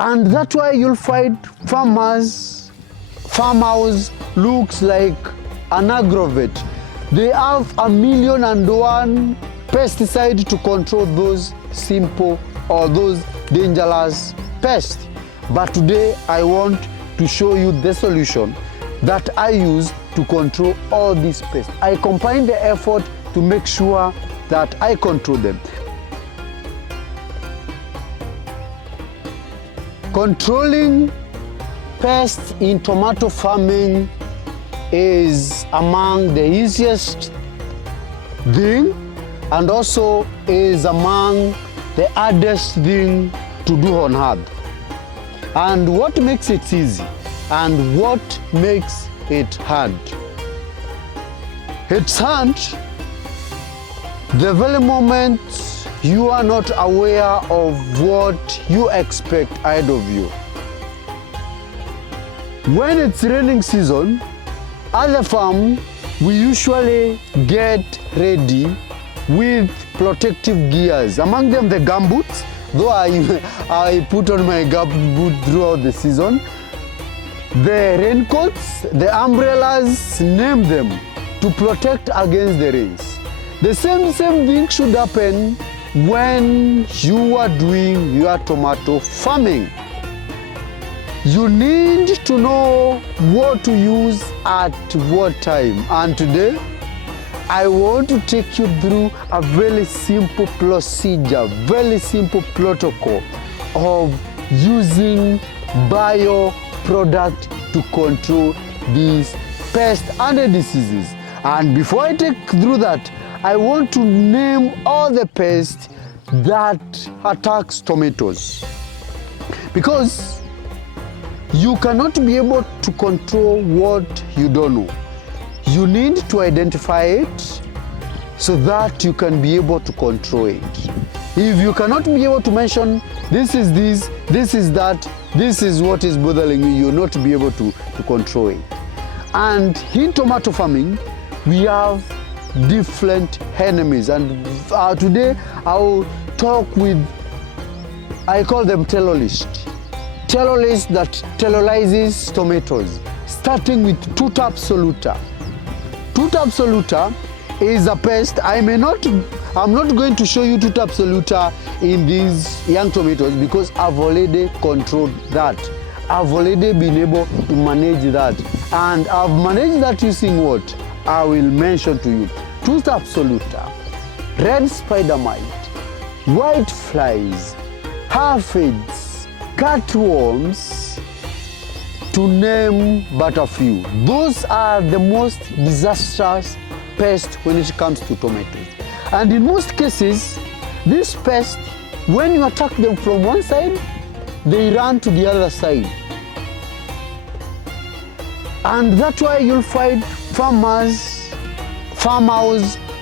And that's why you'll find farmhouse looks like an aggravate. They have 1,000,001 pesticides to control those simple or those dangerous pests. But today I want to show you the solution that I use to control all these pests. I combine the effort to make sure that I control them. Controlling pests in tomato farming is among the easiest thing, and also is among the hardest thing to do on earth. And what makes it easy and what makes it hard? It's hard the very moment you are not aware of what you expect ahead of you. When it's raining season, at the farm, we usually get ready with protective gears. Among them, the gumboots, though I put on my gumboot throughout the season. The raincoats, the umbrellas, name them, to protect against the rains. The same thing should happen when you are doing your tomato farming. You need to know what to use at what time. And today, I want to take you through a very simple procedure, very simple protocol of using bio product to control these pests and diseases. And before I take through that, I want to name all the pests that attacks tomatoes, because you cannot be able to control what you don't know. You need to identify it so that you can be able to control it. If you cannot be able to mention this is this, this is that, this is what is bothering you, you'll not be able to control it. And in tomato farming, we have different enemies, and today I'll talk with, I call them terrorists. Terrorists that terrorizes tomatoes, starting with Tuta Absoluta. Tuta Absoluta is a pest. I'm not going to show you Tuta Absoluta in these young tomatoes because I've already controlled that. I've already been able to manage that, and I've managed that using what I will mention to you. Tuta Absoluta, red spider mite, white flies, aphids, cutworms, to name but a few. Those are the most disastrous pests when it comes to tomatoes. And in most cases, these pests, when you attack them from one side, they run to the other side. And that's why you'll find farmhouse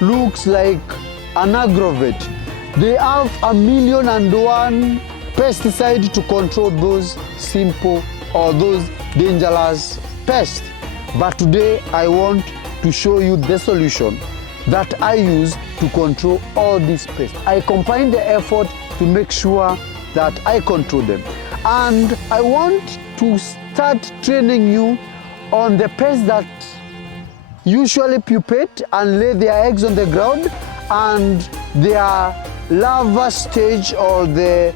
looks like an aggravate. They have 1,000,001 pesticides to control those simple or those dangerous pests. But today I want to show you the solution that I use to control all these pests. I combine the effort to make sure that I control them. And I want to start training you on the pests that usually pupate and lay their eggs on the ground, and their larva stage, or the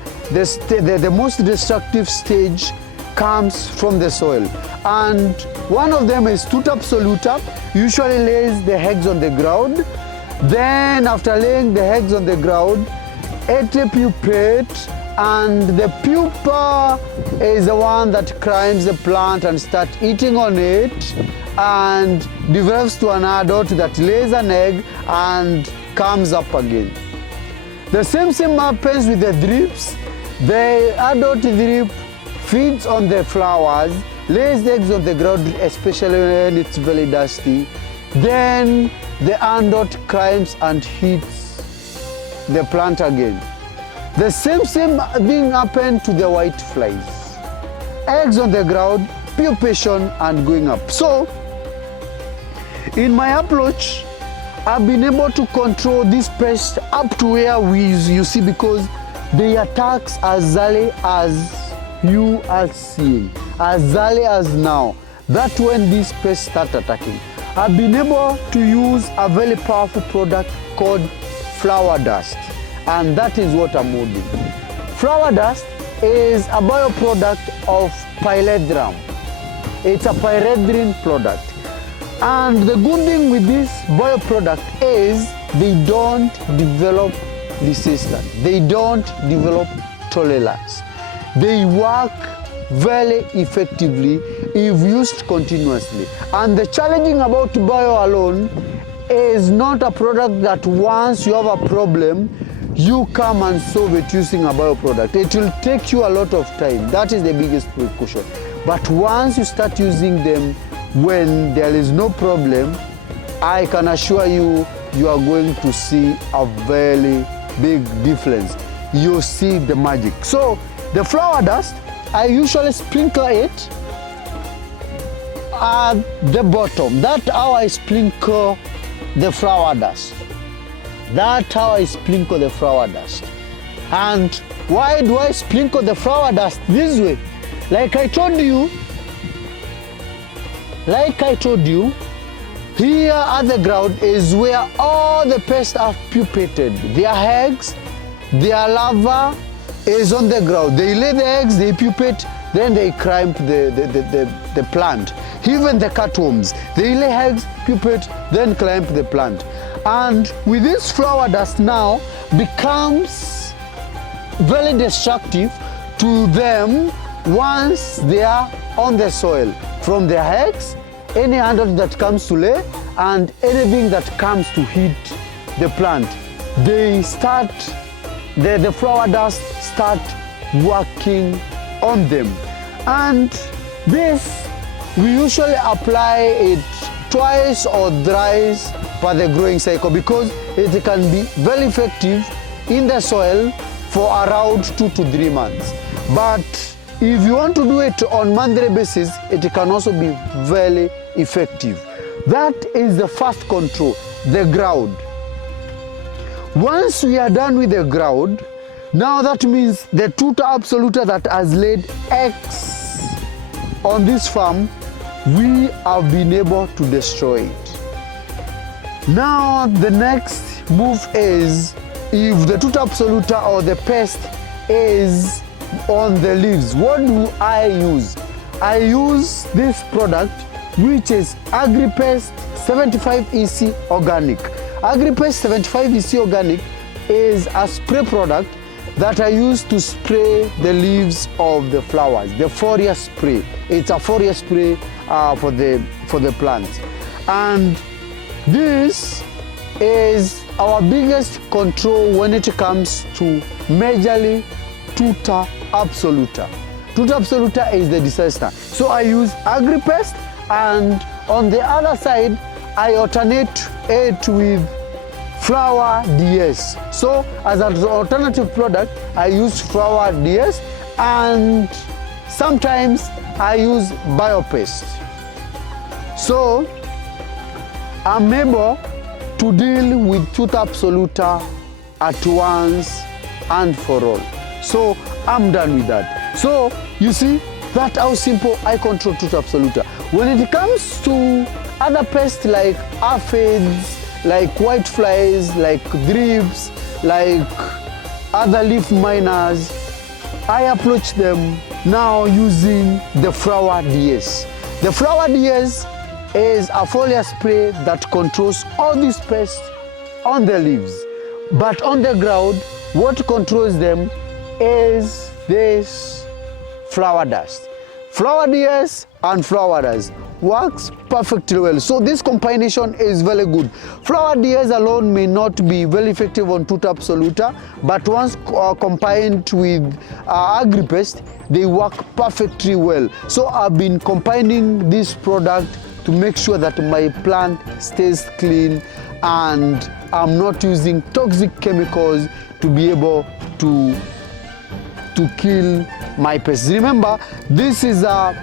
most destructive stage, comes from the soil. And one of them is Tuta Absoluta, usually lays the eggs on the ground. Then after laying the eggs on the ground, it pupate, and the pupa is the one that climbs the plant and starts eating on it, and develops to an adult that lays an egg and comes up again. The same happens with the thrips. The adult thrip feeds on the flowers, lays the eggs on the ground, especially when it's very dusty. Then the adult climbs and hits the plant again. The same thing happened to the white flies. Eggs on the ground, pupation, and going up. So, in my approach, I've been able to control this pest up to where you see, because they attacks as early as you are seeing as early as now, that when these pests start attacking, I've been able to use a very powerful product called flower dust, and that is what I'm holding. Flower dust is a bioproduct of pyrethrum. It's a pyrethrin product. And the good thing with this bioproduct is they don't develop resistance. They don't develop tolerance. They work very effectively if used continuously. And the challenging about bio alone is not a product that once you have a problem, you come and solve it using a bioproduct. It will take you a lot of time. That is the biggest precaution. But once you start using them when there is no problem, I can assure you, you are going to see a very big difference. You see the magic. So the flower dust, I usually sprinkle it at the bottom. That's how I sprinkle the flower dust. That's how I sprinkle the flower dust. And why do I sprinkle the flower dust this way? Like I told you, here at the ground is where all the pests are pupated. Their eggs, their larvae is on the ground. They lay the eggs, they pupate, then they climb the plant. Even the cutworms, they lay eggs, pupate, then climb the plant. And with this flower dust now becomes very destructive to them once they are on the soil. From their eggs, any adult that comes to lay, and anything that comes to hit the plant, they start, the flower dust start working on them. And this, we usually apply it twice or thrice per the growing cycle because it can be very effective in the soil for around 2 to 3 months. But if you want to do it on monthly basis, it can also be very effective. That is the first control, the ground. Once we are done with the ground, now that means the Tuta Absoluta that has laid eggs on this farm, we have been able to destroy it. Now the next move is, if the Tuta Absoluta or the pest is on the leaves, what do I use? I use this product, which is Agripest 75 EC Organic. Agripest 75 EC Organic is a spray product that I use to spray the leaves of the flowers, the foliar spray. It's a foliar spray for the plants. And this is our biggest control when it comes to majorly Tuta Absoluta. Tuta Absoluta is the disaster. So I use Agripest, and on the other side, I alternate it with Flower DS. So as an alternative product, I use Flower DS, and sometimes I use Biopest. So I'm able to deal with Tuta Absoluta at once and for all. So I'm done with that. So you see, that's how simple I control Tuta Absoluta. When it comes to other pests like aphids, like whiteflies, like thrips, like other leaf miners, I approach them now using the Flower DS. The Flower DS is a foliar spray that controls all these pests on the leaves. But on the ground, what controls them is this flower dust. Flower DS and flower dust works perfectly well. So this combination is very good. Flower DS alone may not be very effective on Tuta Absoluta, but once combined with Agripest, they work perfectly well. So I've been combining this product to make sure that my plant stays clean and I'm not using toxic chemicals to be able to kill my pests. Remember, this is a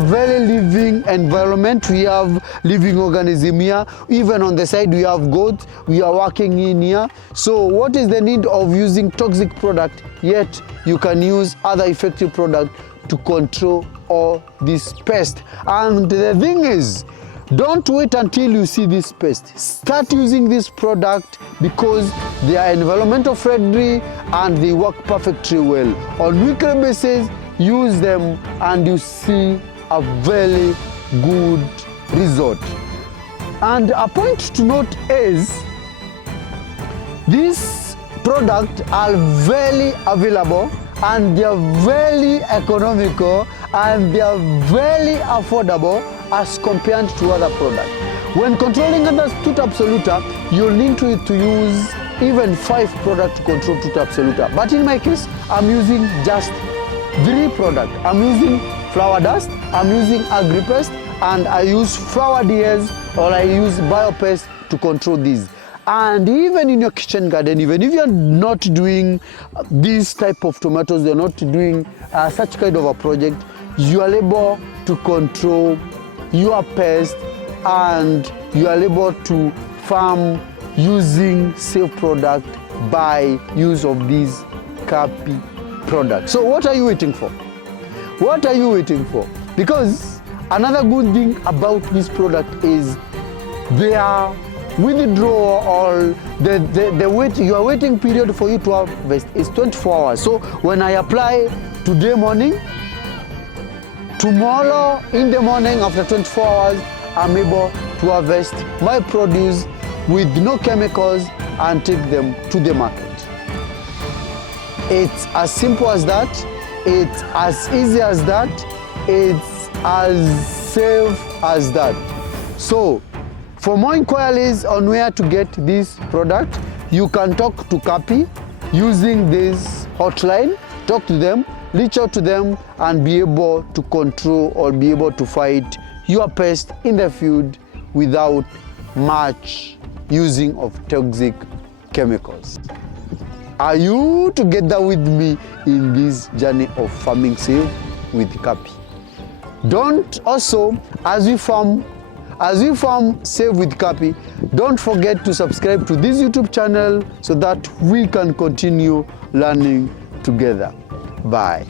very living environment. We have living organism here. Even on the side we have goats. We are working in here. So what is the need of using toxic product, yet you can use other effective product to control all this pest. And the thing is, don't wait until you see this pest. Start using this product because they are environmental friendly and they work perfectly well. On weekly basis, use them and you see a very good result. And a point to note is, these products are very available and they are very economical and they are very affordable as compared to other products. When controlling under Tuta Absoluta, you'll need to use even 5 products to control Tuta Absoluta. But in my case, I'm using just 3 products. I'm using flower dust, I'm using Agripest, and I use flower DS or I use biopest to control these. And even in your kitchen garden, even if you're not doing this type of tomatoes, you're not doing such kind of a project, you are able to control your pest and you are able to farm using safe product by use of these KAPI products. So what are you waiting for? What are you waiting for? Because another good thing about this product is their withdrawal or your waiting period for you to harvest is 24 hours. So when I apply today morning, tomorrow in the morning after 24 hours, I'm able to harvest my produce with no chemicals and take them to the market. It's as simple as that. It's as easy as that. It's as safe as that. So for more inquiries on where to get this product, you can talk to KAPI using this hotline. Talk to them, reach out to them and be able to control or be able to fight your pest in the field without much using of toxic chemicals. Are you together with me in this journey of farming safe with KAPI? Don't also, as we farm safe with KAPI, don't forget to subscribe to this YouTube channel so that we can continue learning together. Bye.